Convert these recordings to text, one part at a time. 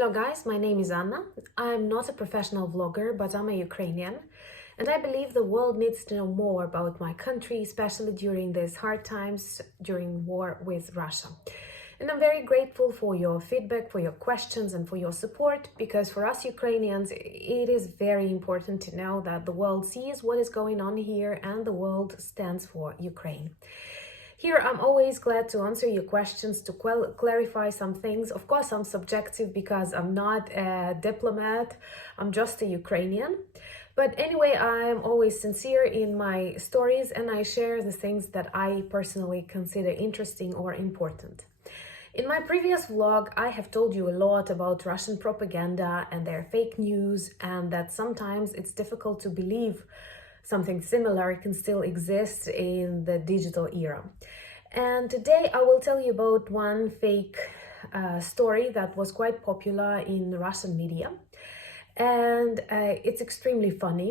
Hello guys, my name is Anna. I'm not a professional vlogger, but I'm a Ukrainian. And I believe the world needs to know more about my country, especially during these hard times, during war with Russia. And I'm very grateful for your feedback, for your questions and for your support, because for us Ukrainians, it is very important to know that the world sees what is going on here and the world stands for Ukraine. Here, I'm always glad to answer your questions, to clarify some things. Of course, I'm subjective because I'm not a diplomat, I'm just a Ukrainian. But anyway, I'm always sincere in my stories and I share the things that I personally consider interesting or important. In my previous vlog, I have told you a lot about Russian propaganda and their fake news, and that sometimes it's difficult to believe something similar can still exist in the digital era. And today I will tell you about one fake story that was quite popular in Russian media. And it's extremely funny.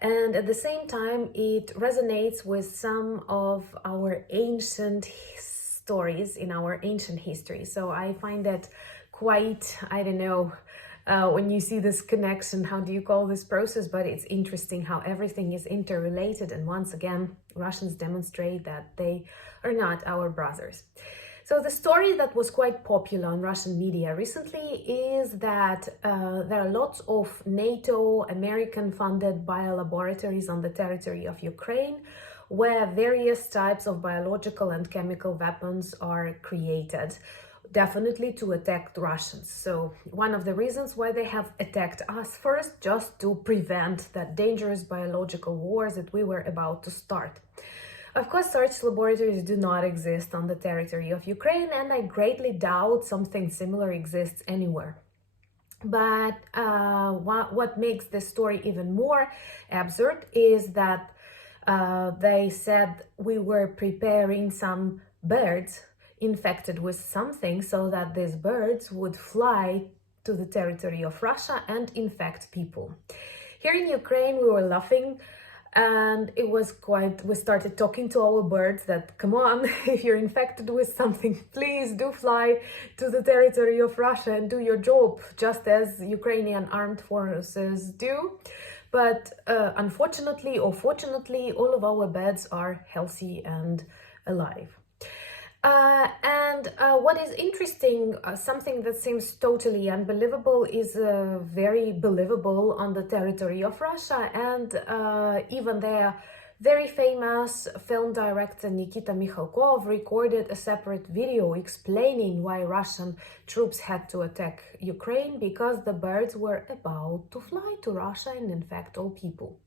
And at the same time, it resonates with some of our ancient stories in our ancient history. So I find that quite, I don't know, when you see this connection, how do you call this process? But it's interesting how everything is interrelated. And once again, Russians demonstrate that they are not our brothers. So the story that was quite popular on Russian media recently is that there are lots of NATO, American-funded biolaboratories on the territory of Ukraine, where various types of biological and chemical weapons are created, definitely to attack the Russians. So one of the reasons why they have attacked us first, just to prevent that dangerous biological wars that we were about to start. Of course, such laboratories do not exist on the territory of Ukraine, and I greatly doubt something similar exists anywhere. But what makes this story even more absurd is that they said we were preparing some birds infected with something so that these birds would fly to the territory of Russia and infect people. Here in Ukraine, we were laughing, and it was we started talking to our birds that, come on, if you're infected with something, please do fly to the territory of Russia and do your job, just as Ukrainian armed forces do. But unfortunately or fortunately, all of our birds are healthy and alive. What is interesting, something that seems totally unbelievable is very believable on the territory of Russia, and even their very famous film director Nikita Mikhalkov recorded a separate video explaining why Russian troops had to attack Ukraine, because the birds were about to fly to Russia and infect all people.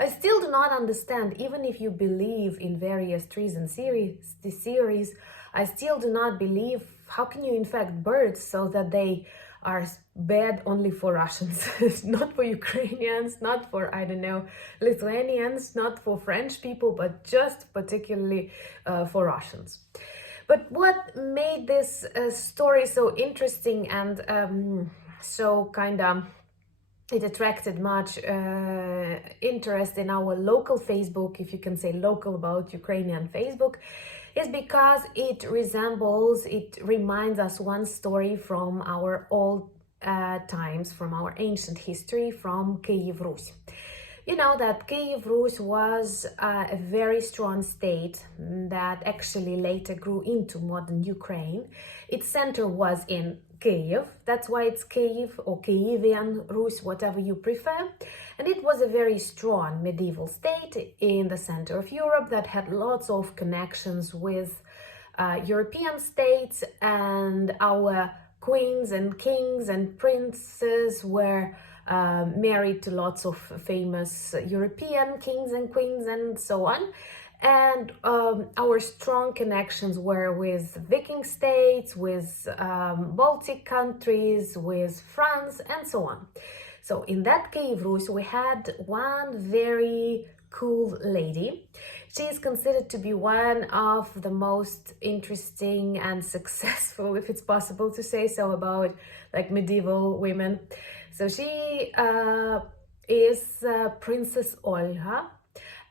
I still do not understand, even if you believe in various treason theories, I still do not believe how can you infect birds so that they are bad only for Russians, not for Ukrainians, not for, I don't know, Lithuanians, not for French people, but just particularly for Russians. But what made this story so interesting and so kind of it attracted much interest in our local Facebook, if you can say local about Ukrainian Facebook, is because it reminds us one story from our old times, from our ancient history, from Kiev Rus. You know that Kiev Rus was a very strong state that actually later grew into modern Ukraine. Its center was in Kiev, that's why it's Kiev or Kievian Rus, whatever you prefer. And it was a very strong medieval state in the center of Europe that had lots of connections with European states, and our queens and kings and princes were married to lots of famous European kings and queens and so on. And our strong connections were with Viking states, with Baltic countries, with France, and so on. So in that Kiev Rus, we had one very cool lady. She is considered to be one of the most interesting and successful, if it's possible to say so, about like medieval women. So she is Princess Olga.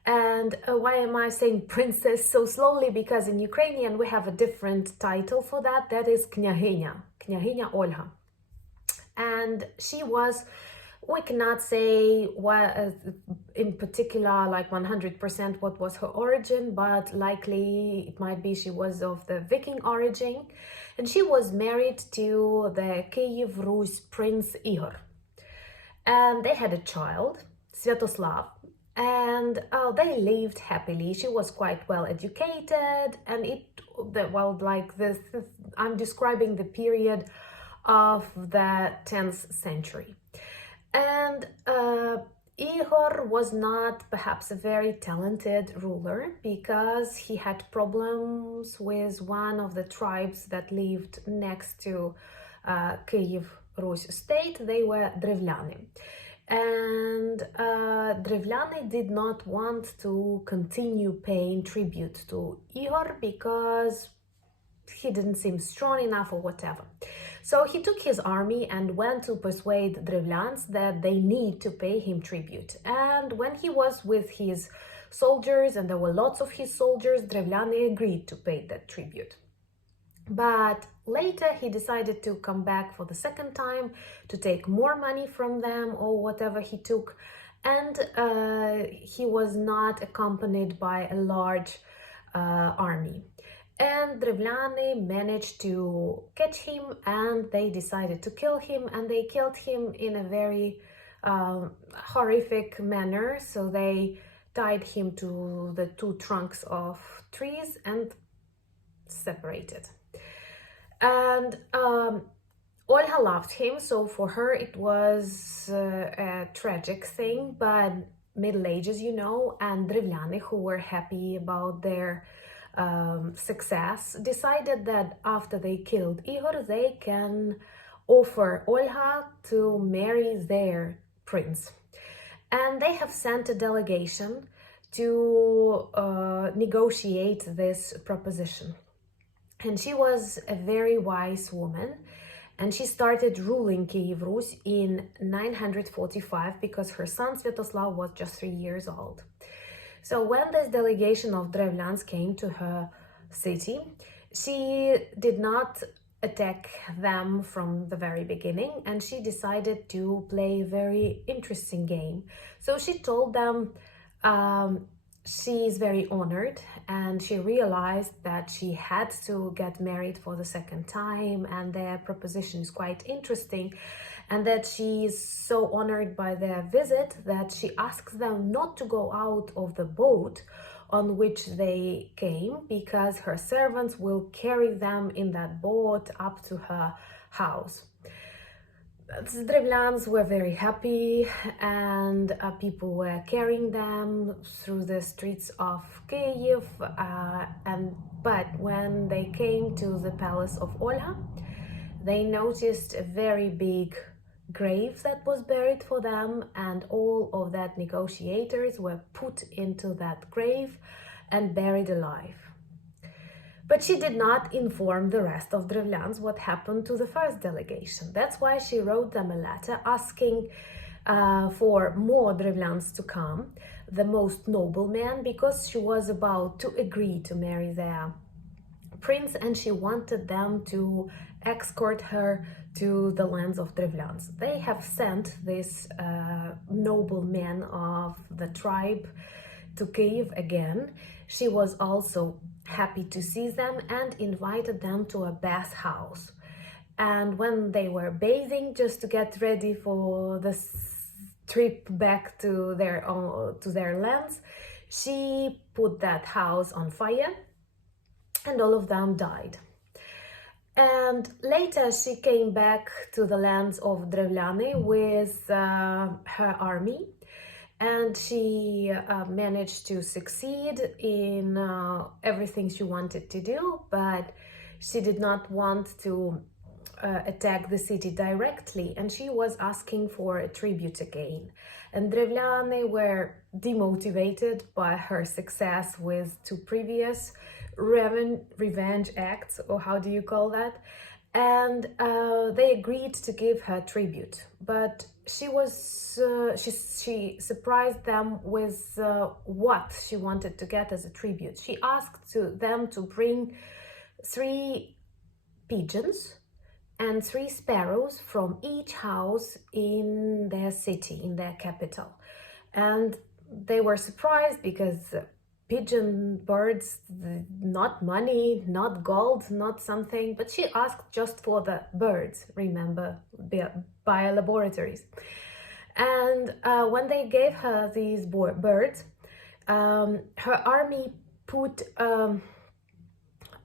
And why am I saying princess so slowly? Because in Ukrainian we have a different title for that. That is Kняgiня Olga. And she was, we cannot say what in particular, like 100% what was her origin, but likely it might be she was of the Viking origin, and she was married to the Kiev Rus Prince Igor, and they had a child, Sviatoslav, and they lived happily. She was quite well educated, and I'm describing the period of the 10th century. And Ihor was not perhaps a very talented ruler because he had problems with one of the tribes that lived next to Kiev Rus state. They were Drevlyani. And Drevlyani did not want to continue paying tribute to Ihor because he didn't seem strong enough or whatever. So he took his army and went to persuade Drevlyans that they need to pay him tribute. And when he was with his soldiers, and there were lots of his soldiers, Drevlyani agreed to pay that tribute. But later he decided to come back for the second time to take more money from them or whatever he took. And he was not accompanied by a large army. And Drevlyani managed to catch him, and they decided to kill him, and they killed him in a very horrific manner. So they tied him to the two trunks of trees and separated. And Olha loved him, so for her it was a tragic thing, but Middle Ages, you know, and Drevlyani, who were happy about their success, decided that after they killed Igor, they can offer Olha to marry their prince. And they have sent a delegation to negotiate this proposition. And she was a very wise woman, and she started ruling Kiev Rus in 945 because her son Sviatoslav was just 3 years old. So when this delegation of Drevlyans came to her city, she did not attack them from the very beginning, and she decided to play a very interesting game. So she told them she is very honored, and she realized that she had to get married for the second time, and their proposition is quite interesting, and that she is so honored by their visit that she asks them not to go out of the boat on which they came, because her servants will carry them in that boat up to her house. The Drevlyans were very happy, and people were carrying them through the streets of Kiev, but when they came to the palace of Olha, they noticed a very big grave that was buried for them, and all of that negotiators were put into that grave and buried alive. But she did not inform the rest of Drevlyans what happened to the first delegation. That's why she wrote them a letter asking for more Drevlyans to come, the most noble men, because she was about to agree to marry their prince, and she wanted them to escort her to the lands of Drevlyans. They have sent this noble men of the tribe to Kiev again. She was also happy to see them and invited them to a bathhouse. And when they were bathing, just to get ready for the trip back to their lands, she put that house on fire, and all of them died. And later she came back to the lands of Drevlyani with her army, and she managed to succeed in everything she wanted to do, but she did not want to attack the city directly, and she was asking for a tribute again. And Drevlyani were demotivated by her success with two previous revenge acts, or how do you call that? And they agreed to give her tribute, but she surprised them with what she wanted to get as a tribute. She asked them to bring 3 pigeons and 3 sparrows from each house in their city, in their capital. And they were surprised because pigeon birds, not money, not gold, not something, but she asked just for the birds, remember, biolaboratories. And when they gave her these birds, her army put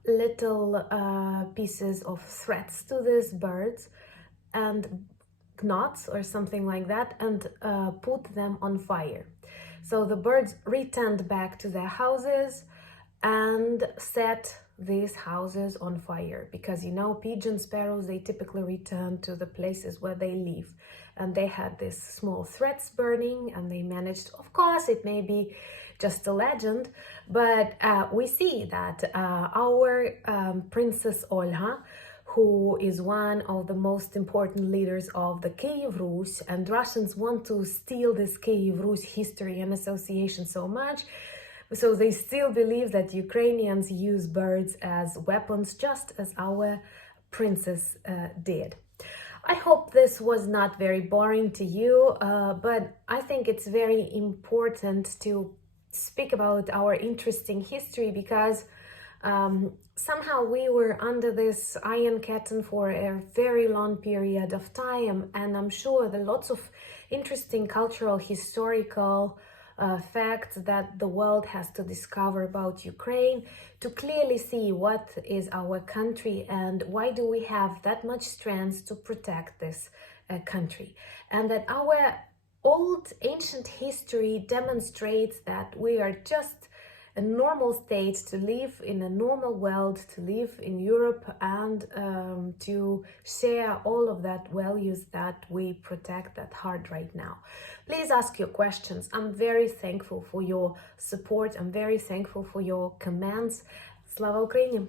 little pieces of threads to these birds and knots or something like that, and put them on fire. So the birds returned back to their houses and set these houses on fire, because pigeon sparrows, they typically return to the places where they live, and they had these small threads burning, and they managed, of course it may be just a legend, but we see that our Princess Olga, who is one of the most important leaders of the Kiev Rus, and Russians want to steal this Kiev Rus history and association so much, so they still believe that Ukrainians use birds as weapons, just as our princess did. I hope this was not very boring to you, but I think it's very important to speak about our interesting history, because somehow we were under this Iron Curtain for a very long period of time, and I'm sure there are lots of interesting cultural, historical facts that the world has to discover about Ukraine to clearly see what is our country and why do we have that much strength to protect this country, and that our old ancient history demonstrates that we are just a normal state to live in a normal world, to live in Europe, and to share all of that values that we protect that hard right now. Please ask your questions. I'm very thankful for your support. I'm very thankful for your comments. Slava Ukraini!